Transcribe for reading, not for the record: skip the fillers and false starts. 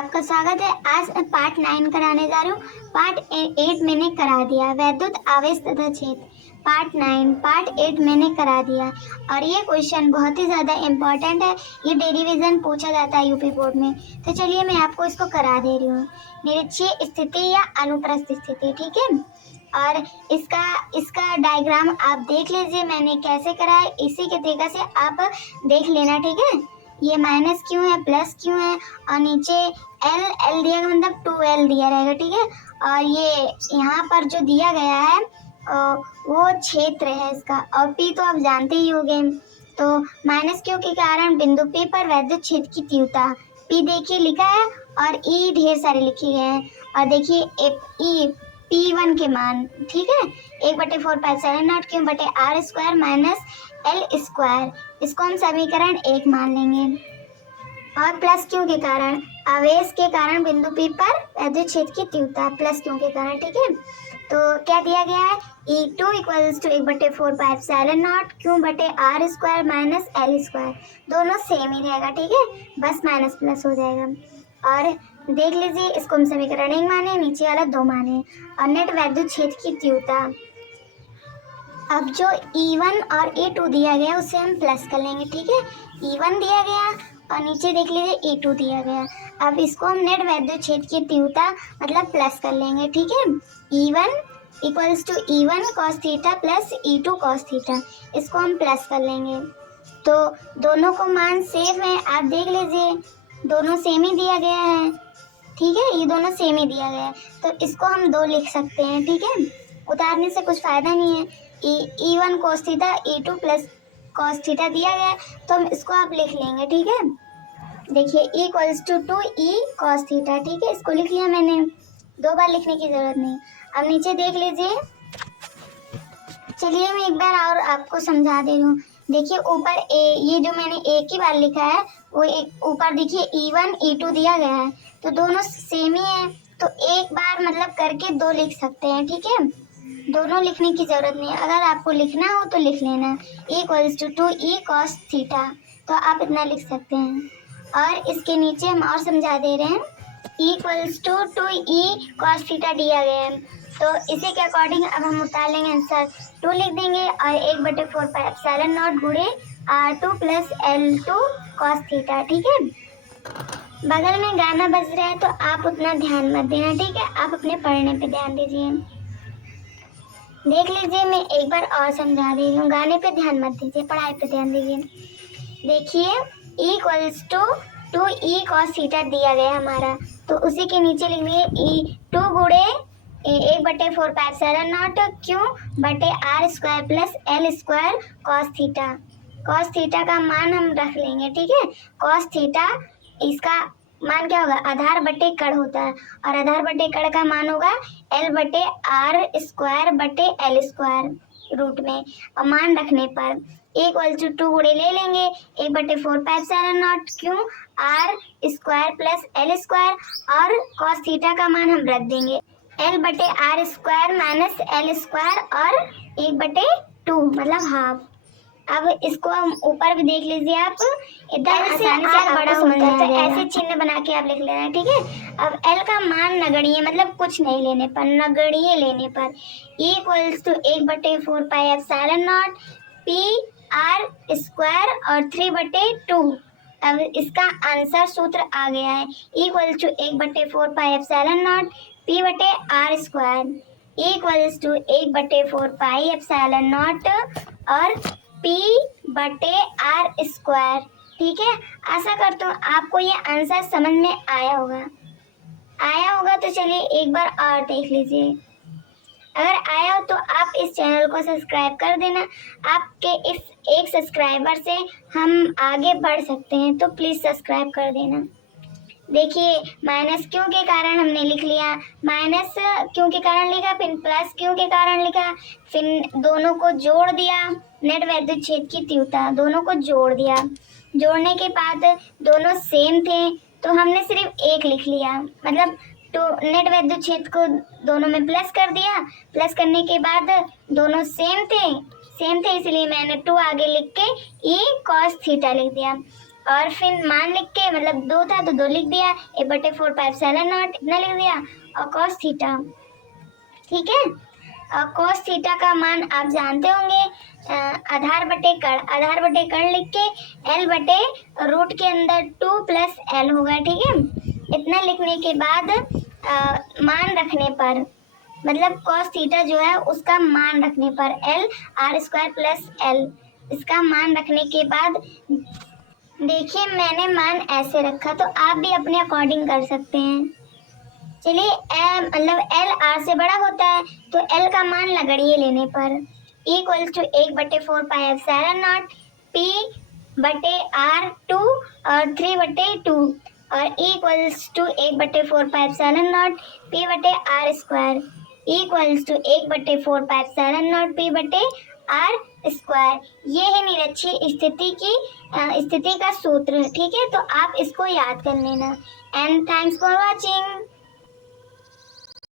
आपका स्वागत है। आज मैं पार्ट 9 कराने जा रही हूँ। पार्ट 8 मैंने करा दिया, वैद्युत आवेश तथा क्षेत्र। पार्ट 8 मैंने करा दिया और ये क्वेश्चन बहुत ही ज़्यादा इम्पोर्टेंट है। ये डेरिवेशन पूछा जाता है यूपी बोर्ड में। तो चलिए मैं आपको इसको करा दे रही हूँ। निरक्षीय स्थिति या अनुप्रस्थ स्थिति, ठीक है। और इसका डायग्राम आप देख लीजिए मैंने कैसे करा है, इसी के तरीके से आप देख लेना, ठीक है। ये माइनस क्यों है, प्लस क्यों है, और नीचे एल दिया गया मतलब 2L दिया रहेगा, ठीक है। और ये यहाँ पर जो दिया गया है वो क्षेत्र है इसका, और P तो आप जानते ही होंगे। तो माइनस क्यू के कारण बिंदु P पर वैद्युत क्षेत्र की तीव्रता P देखिए लिखा है, और E ढेर सारे लिखे गए हैं। और देखिए E P1 के मान, ठीक है, 1/4π0 क्यों बटे R square minus L square, इसको हम समीकरण 1 मान लेंगे। और प्लस क्यू के कारण आवेश के कारण बिंदु P पर वैद्युत क्षेत्र की तीव्रता प्लस क्यू के कारण, ठीक है। तो क्या दिया गया है, E2 = 1/4π0 क्यू बटे R square minus L square, दोनों सेम ही रहेगा, ठीक है, बस माइनस प्लस हो जाएगा। और देख लीजिए इसको हम समीकरण 1 माने, नीचे वाला 2 माने। और नेट वैद्युत क्षेत्र की तीव्रता, अब जो E1 और E2 दिया गया उसे हम प्लस कर लेंगे, ठीक है। E1 दिया गया और नीचे देख लीजिए E2 दिया गया। अब इसको हम नेट वैद्युत क्षेत्र की तीव्रता मतलब प्लस कर लेंगे, ठीक है। E1 = E1 cos theta plus E2 cos theta, इसको हम प्लस कर लेंगे। तो दोनों को मान सेम है, आप देख लीजिए दोनों सेम ही दिया गया है, ठीक है, ये दोनों सेम ही दिया गया है। तो इसको हम 2 लिख सकते हैं, ठीक है, उतारने से कुछ फ़ायदा नहीं है। E1 cos theta E2 plus cos theta दिया गया, तो हम इसको आप लिख लेंगे, ठीक है। देखिए E = 2E cos थीटा, ठीक है, इसको लिख लिया मैंने, 2 बार लिखने की ज़रूरत नहीं। अब नीचे देख लीजिए, चलिए मैं एक बार और आपको समझा दे रही हूँ। देखिए ऊपर ये जो मैंने एक ही बार लिखा है वो एक ऊपर देखिए E1 E2 दिया गया है, तो दोनों सेम ही है, तो एक बार मतलब करके 2 लिख सकते हैं, ठीक है, दोनों लिखने की ज़रूरत नहीं है। अगर आपको लिखना हो तो लिख लेना, E = 2E cos थीटा, तो आप इतना लिख सकते हैं। और इसके नीचे हम और समझा दे रहे हैं, E = 2E cos थीटा दिया गया है, तो इसी के अकॉर्डिंग अब हम उतार लेंगे आंसर, 2 लिख देंगे और 1/4π0 गुणे R2 + L2 cos थीटा, ठीक है। बगल में गाना बज रहा है तो आप उतना ध्यान मत देना, ठीक है, आप अपने पढ़ने पे ध्यान दीजिए। देख लीजिए मैं एक बार और समझा दे रही हूँ, गाने पे ध्यान मत दीजिए, पढ़ाई पे ध्यान दीजिए। देखिए E = 2E cos थीटा दिया गया हमारा, तो उसी के नीचे लिख लीजिए E2 गुणे 1/4π0 क्यों बटे R square plus L square cos theta. cos theta का मान हम रख लेंगे, ठीक है। cos थीटा इसका मान क्या होगा, आधार बटे कड़ होता है, और आधार बटे कड़ का मान होगा L/R स्क्वायर बटे L स्क्वायर रूट में, और मान रखने पर E = 2 गुणे ले लेंगे 1/4π0 क्यों R square plus L square, और cos थीटा का मान हम रख देंगे L/R square minus L square और 1/2 मतलब हाफ। अब इसको हम ऊपर भी देख लीजिए, आप इतना आसानी से बड़ा होता है, तो ऐसे चिन्ह बना के आप लिख लेना, ठीक है। अब L का मान नगण्य मतलब कुछ नहीं लेने पर, नगण्य लेने पर E = 1/4π0 PR स्क्वायर और 3/2। अब इसका आंसर सूत्र आ गया है, E = 1/4π0 P/R स्क्वायर, E = 1/4π0 और P/R स्क्वायर, ठीक है। आशा करता हूँ आपको ये आंसर समझ में आया होगा। तो चलिए एक बार और देख लीजिए, अगर आया हो तो आप इस चैनल को सब्सक्राइब कर देना। आपके इस एक सब्सक्राइबर से हम आगे बढ़ सकते हैं, तो प्लीज़ सब्सक्राइब कर देना। देखिए माइनस क्यू के कारण हमने लिख लिया, माइनस क्यू के कारण लिखा, फिर प्लस क्यू के कारण लिखा, फिर दोनों को जोड़ दिया, नेट वैद्युत क्षेत्र की तीव्रता दोनों को जोड़ दिया, जोड़ने के बाद दोनों सेम थे तो हमने सिर्फ एक लिख लिया, मतलब तो नेट वैद्युत क्षेत्र को दोनों में प्लस कर दिया, प्लस करने के बाद दोनों सेम थे इसलिए मैंने 2 आगे लिख के E cos थीटा लिख दिया। और फिर मान लिख के, मतलब 2 था तो 2 लिख दिया, 1/4πε0 इतना लिख दिया, और cos थीटा, ठीक है। और cos थीटा का मान आप जानते होंगे, आधार बटे कण लिख के L बटे रूट के अंदर 2 + L होगा, ठीक है। इतना लिखने के बाद मान रखने पर, मतलब cos थीटा जो है उसका मान रखने पर L² + L, इसका मान रखने के बाद देखिए मैंने मान ऐसे रखा, तो आप भी अपने अकॉर्डिंग कर सकते हैं। चलिए मतलब L R से बड़ा होता है, तो L का मान लगड़िए लेने पर = 1/4πε0 P बटे R2 और 3/2 और = 1/4πε0 P बटे R² = 1/4πε0 P बटे R²। ये है निरक्षीय स्थिति का सूत्र, ठीक है। तो आप इसको याद कर लेना। And thanks for watching.